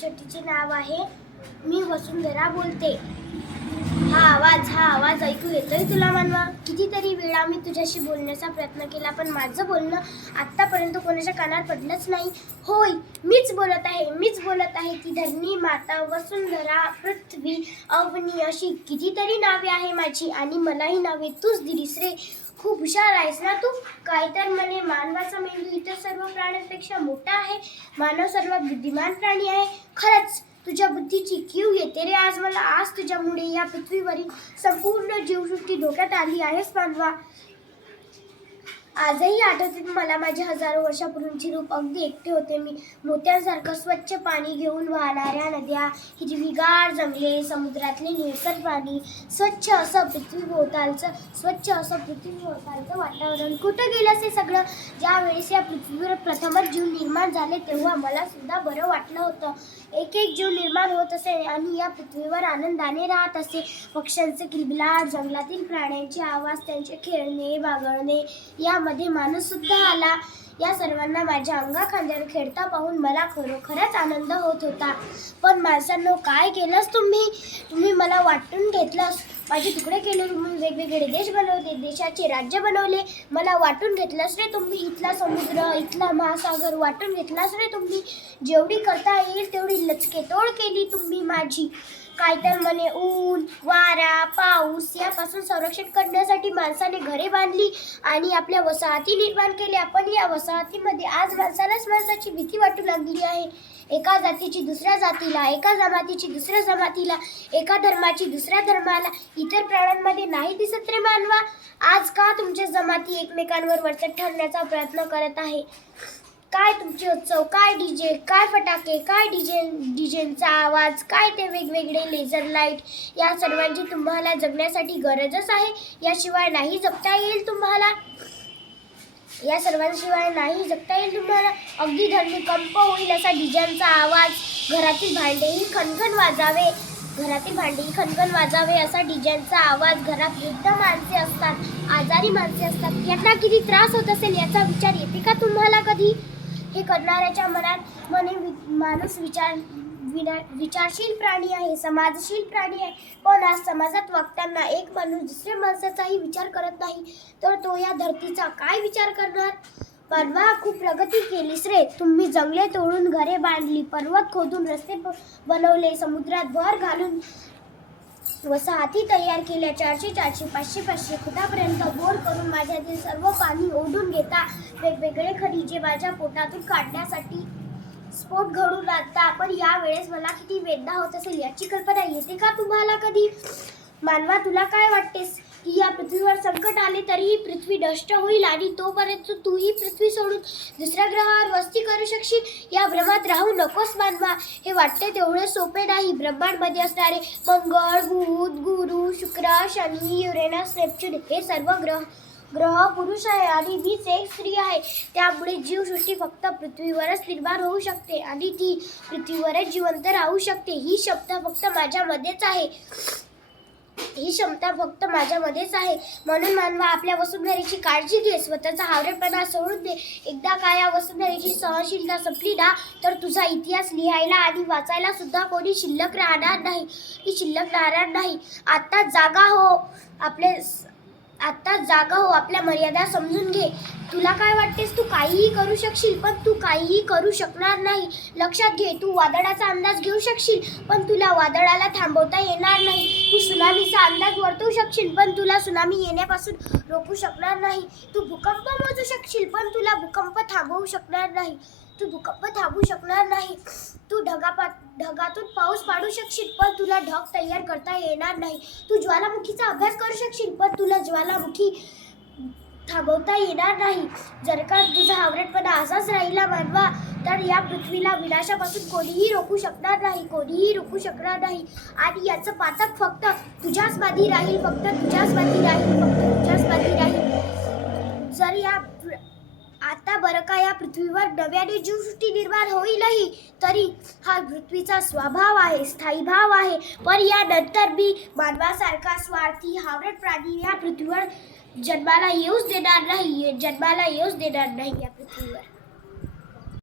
चिठ्ठीचे नाव आहे मी वसुंधरा बोलते. हा आवाज हा आवाज ऐकू येतोय तुला मानवा? कितीतरी वेळा मी तुझ्याशी बोलण्याचा प्रयत्न केला पण माझं बोलणं आत्तापर्यंत कोणाच्या कानात पडलंच नाही. होय मीच बोलत आहे मीच बोलत आहे ती धरणी माता वसुंधरा पृथ्वी अवनी अशी कितीतरी नावे आहे माझी आणि मलाही नावे तूच दिलीस रे. खूप हुशार आहेस ना तू? काय तर म्हणे मानवाचा मेंदू इतर सर्व प्राण्यांपेक्षा मोठा आहे. मानव सर्वात बुद्धिमान प्राणी आहे. खरंच तुझ्या बुद्धीची कीव येते रे आज मला. आज तुझ्यामुळे या पृथ्वीवरील संपूर्ण जीवसृष्टी धोक्यात आली आहेस मानवा. आजही आठवते मला माझे हजारो वर्षापूर्वीचे रूप. अगदी एकटे होते मी. मोत्यांसारखं स्वच्छ पाणी घेऊन वाहणाऱ्या नद्या हिरवीगार जंगले समुद्रातले निळसर पाणी स्वच्छ असं पृथ्वीभोवतालचं स्वच्छ असं पृथ्वीभोवतालचं वातावरण. कुठं गेलं असे सगळं? ज्या वेळेस या पृथ्वीवर प्रथमच जीव निर्माण झाले तेव्हा मला सुद्धा बरं वाटलं होतं. एक एक जीव निर्माण होत असे आणि या पृथ्वीवर आनंदाने राहत असे. पक्ष्यांचे किलबिलाट जंगलातील प्राण्यांचे आवाज त्यांचे खेळणे बागळणे मध्ये माणूस सुद्धा आला. या सर्वांना माझ्या अंगा खांद्यावर खेळता पाहून मला खरोखरच आनंद होत होता. पण माणसांनो काय केलंस तुम्ही? तुम्ही मला वाटून घेतलंस. माझे तुकडे केले तुम्ही वेगवेगळे देश बनवले देशाचे राज्य बनवले. मला वाटून घेतलंस रे तुम्ही. इथला समुद्र इथला महासागर वाटून घेतलास रे तुम्ही. जेवढी करता येईल तेवढी लचकेतोड केली तुम्ही माझी. काय तर म्हणे ऊन वारा पाऊस यापासून संरक्षण करण्यासाठी माणसाने घरे बांधली आणि आपल्या वसाहती निर्माण केल्या पण या वसाहतीमध्ये आज माणसालाच माणसाची भीती वाटू लागली आहे. एका जातीची दुसऱ्या जातीला एका जमातीची दुसऱ्या जमातीला एका धर्माची दुसऱ्या धर्माला इतर प्राण्यांमध्ये नाही दिसत रे मानवा. आज का तुमच्या जमाती एकमेकांवर वरचट ठरण्याचा प्रयत्न करत आहे? काय तुमचे उत्सव? काय डीजे काय फटाके? काय डीजे डीजेंचा आवाज? काय ते वेगवेगळे लेझर लाइट या सर्वांची तुम्हाला जगण्यासाठी गरजच आहे. याशिवाय नाही जगता येईल तुम्हाला. या सर्वांशिवाय नाही जगता येईल तुम्हाला. अगदी धरणीकंप होईल असा डीजेंचा आवाज. घरातील भांडेही खणखण वाजावे. घरातील भांडेही खणखण वाजावे असा डीजेंचा आवाज. घरात वृद्ध माणसे असतात आजारी माणसे असतात. यांना किती त्रास होत असेल याचा विचार येते का तुम्हाला कधी? हे करणाऱ्याच्या मनात मने वि- माणूस विचार विना विचारशील प्राणी आहे समाजशील प्राणी आहे. पण आज समाजात वागताना एक माणूस दुसऱ्या माणसाचाही विचार करत नाही तर तो या धरतीचा काय विचार करणार? परवा खूप प्रगती केलीस रे. तुम्ही जंगले तोडून घरे बांधली पर्वत खोदून रस्ते ब- बनवले समुद्रात भर घालून वसाहती तयार केल्या चारशे चारशे पाचशे पाचशे फुटापर्यंत बोर करून माझ्यातील सर्व पाणी ओढून घेता. वेगवेगळे खनिजे माझ्या पोटातून काढण्यासाठी स्फोट घडून लागता. पण यावेळेस मला किती वेदना होत असेल याची कल्पना येते का तुम्हाला कधी? मानवा तुला काय वाटतेस? की या पृथ्वीवर संकट आले तरीही पृथ्वी नष्ट होईल आणि तोपर्यंत तूही पृथ्वी सोडून दुसऱ्या ग्रहावर वस्ती करू शकशील. या भ्रमात राहू नकोस मानवा. हे वाटते तेवढे सोपे नाही. ब्रह्मांडमध्ये असणारे मंगळ बुध गुरु शुक्र शनी युरेनस नेपच्यून हे सर्व ग्रह ग्रह पुरुष आहे आणि मीच एक स्त्री आहे. त्यामुळे जीवसृष्टी फक्त पृथ्वीवरच निर्माण होऊ शकते आणि ती पृथ्वीवरच जिवंत राहू शकते. ही शब्द फक्त माझ्यामध्येच आहे. ही क्षमता फक्त माझ्यामध्येच आहे. म्हणून मानवा आपल्या वसुंधरेची काळजी घे. स्वतःचा हावरेपणा सोडून दे. एकदा का या वसुंधरेची सहनशीलता संपली ना तर तुझा इतिहास लिहायला आणि वाचायला सुद्धा कोणी शिल्लक राहणार नाही. ही शिल्लक राहणार नाही. आता जागा हो. आपले आता जागा हो आपल्या मर्यादा समजून घे. तुला काय वाटतेस तू काहीही करू शकशील पण तू काहीही करू शकणार नाही. लक्षात घे तू वादळाचा अंदाज घेऊ शकशील पण तुला वादळाला थांबवता येणार नाही. तू सुनामीचा अंदाज वर्तवू शकशील पण तुला सुनामी येण्यापासून रोखू शकणार नाही. तू भूकंप मोजू शकशील पण तुला भूकंप थांबवू शकणार नाही. तू भूकंप थांबू शकणार नाही. तू ढगापा ढगातून पाऊस पाडू शकशील पण तुला ढग तयार करता येणार नाही. तू ज्वालामुखीचा अभ्यास करू शकशील पण तुला ज्वालामुखी थांबवता येणार नाही. जर का तुझा आवरटपणा असाच राहिला मानवा. तर या पृथ्वीला विनाशापासून कोणीही रोखू शकणार नाही कोणीही रोखू शकणार नाही. आणि याचं पातक फक्त तुझ्याच बाधी राहील फक्त तुझ्याच बाधी राहील फक्त तुझ्याच बाधी राहील. जर या आता बरं का या पृथ्वीवर नव्याने जीवसृष्टी निर्माण होईलही तरी हा पृथ्वीचा स्वभाव आहे स्थायी भाव आहे. पण यानंतर मी मानवासारखा स्वार्थी हावरट प्राणी या पृथ्वीवर जन्माला येऊच देणार नाही जन्माला येऊच देणार नाही या पृथ्वीवर.